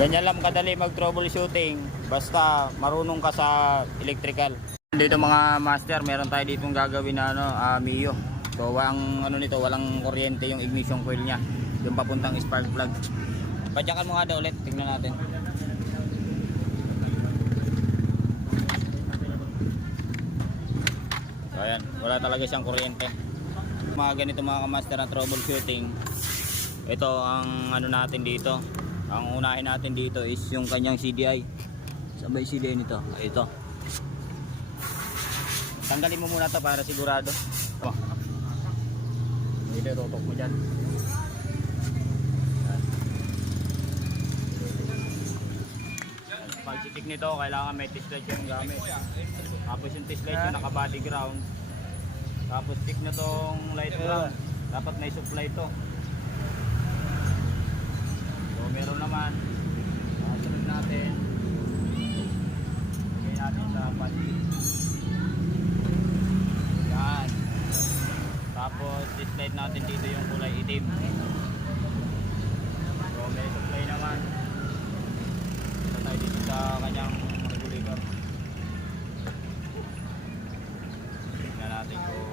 Ganyan lang kadali mag troubleshooting basta marunong ka sa electrical. Dito mga master, meron tayo ditong gagawin na Mio. So walang kuryente yung ignition coil niya. Yung papuntang spark plug. Padyakan mo nga daw ulit, tingnan natin. So ayan, wala talaga siyang kuryente. Mga ganito mga master na troubleshooting. Ito ang natin dito. Ang unahin natin dito is yung kanyang CDI. Sabay CDI nito. Ito. Tanggalin mo muna to para sigurado. Oh. Dito tutok mo dyan. Pag-check nito kailangan may test light yung gamit. Tapos yung test light yung naka body ground. Tapos stick na tong light ground. Dapat may supply to. So meron naman. Sunod natin. Lagay natin sa body. Yan. Tapos test light natin dito yung kulay itim. So may supply naman. Ito tayo dito sa kanyang regulator. Tignan natin kung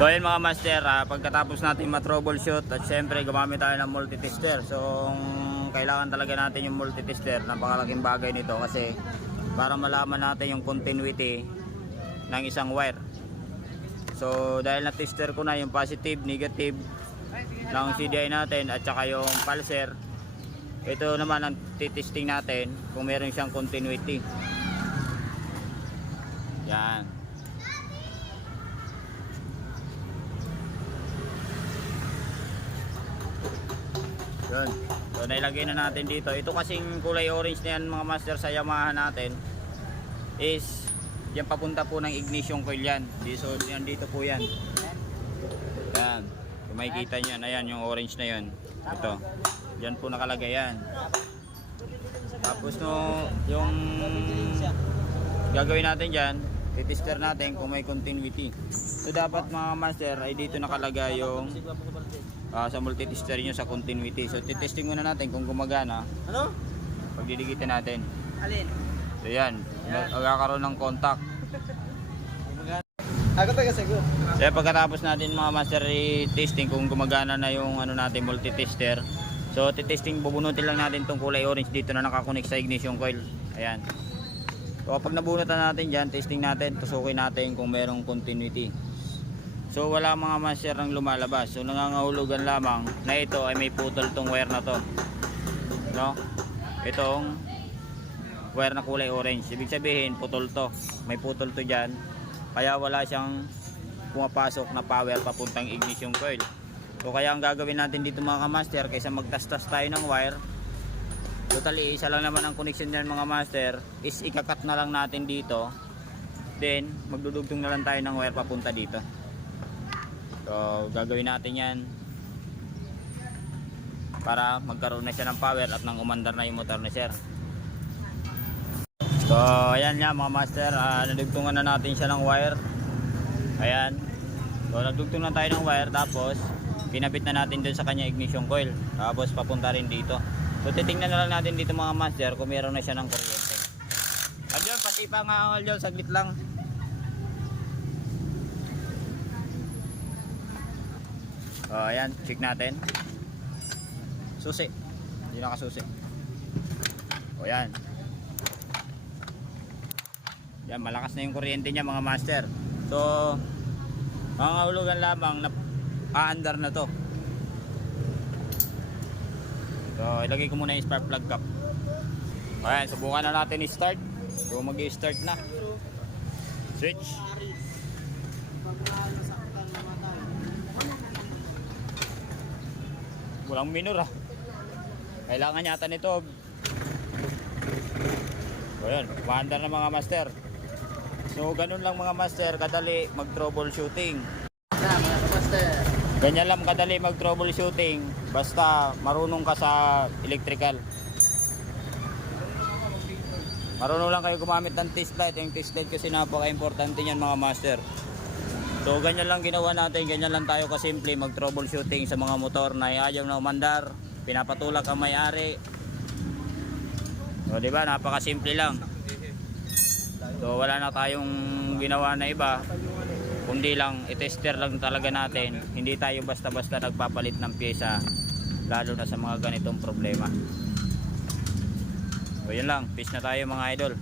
so ayun mga master, pagkatapos natin ma-troubleshoot at syempre gumamit tayo ng multitester. So kailangan talaga natin yung multitester. Napakalaking bagay nito kasi para malaman natin yung continuity ng isang wire. So dahil na-tester ko na yung positive, negative ng CDI natin at saka yung pulser, ito naman ang titesting natin kung meron siyang continuity. Yan. Yun. So nailagay na natin dito. Ito kasing kulay orange na yan mga master sa Yamaha natin is yan papunta po ng ignition coil yan. So yan dito po yan. Yan. Kung makikita nyo, ayan yung orange na yun. Ito. Yan po nakalagay yan. Tapos yung gagawin natin dyan, titester natin kung may continuity. So dapat mga master ay dito nakalagay yung sa multitester nyo sa continuity. So titesting muna natin kung gumagana. Ano? Pagdidikitin natin. Alin? So yan, magkakaroon ng contact. Ako taga sagot. So pagkatapos natin mga master i-testing kung gumagana na yung natin multitester. So titesting, bubunutin lang natin tong kulay orange dito na nakakonect sa ignition coil. Ayan. So kapag nabunutan natin dyan, testing natin, tusukin natin kung merong continuity. So wala mga master ang lumalabas. So nangangahulugan lamang na ito ay may putol tong wire na to. No? Itong wire na kulay orange. Ibig sabihin putol to. May putol to dyan. Kaya wala siyang pumapasok na power papuntang ignition coil. So kaya ang gagawin natin dito mga master, kaysa magtastas tayo ng wire, totally isa lang naman ang connection niyan mga master, is ikakat na lang natin dito. Then magdudugtong na lang tayo ng wire papunta dito. So gagawin natin yan para magkaroon na siya ng power at nang umandar na yung motor na sir. So ayan nga mga master, nadugtungan na natin siya ng wire. Ayan. So nagdugtong na tayo ng wire, tapos pinabit na natin dun sa kanya ignition coil, tapos papunta rin dito. So titingnan na lang natin dito mga master kung meron na siya ng kuryente. Aljon, pasipa nga Aljon, saglit lang. Ayan, check natin. Susi. Hindi nakasusi. O yan. Yan, malakas na yung kuryente niya mga master. So mga hulugan lamang na aandar na to. So ilagay ko muna yung spark plug cap. Ayan, subukan na natin i-start. So mag-i-start na. Switch. Walang minor ah. Kailangan yata nito. O yan, maandar na mga master. So ganun lang mga master, kadali mag-troubleshooting. Ganyan lang kadali mag-troubleshooting basta marunong ka sa electrical. Marunong lang kayo gumamit ng test light. Yung test light kasi napaka-importante niyan mga master. So ganyan lang ginawa natin, ganyan lang tayo kasimple mag-troubleshooting sa mga motor na ayaw na umandar, pinapatulak ang may-ari. So di ba, napakasimple lang. So wala na tayong ginawa na iba, kundi lang i-tester lang talaga natin. Hindi tayo basta-basta nagpapalit ng pyesa, lalo na sa mga ganitong problema. So yun lang, peace na tayo mga idol.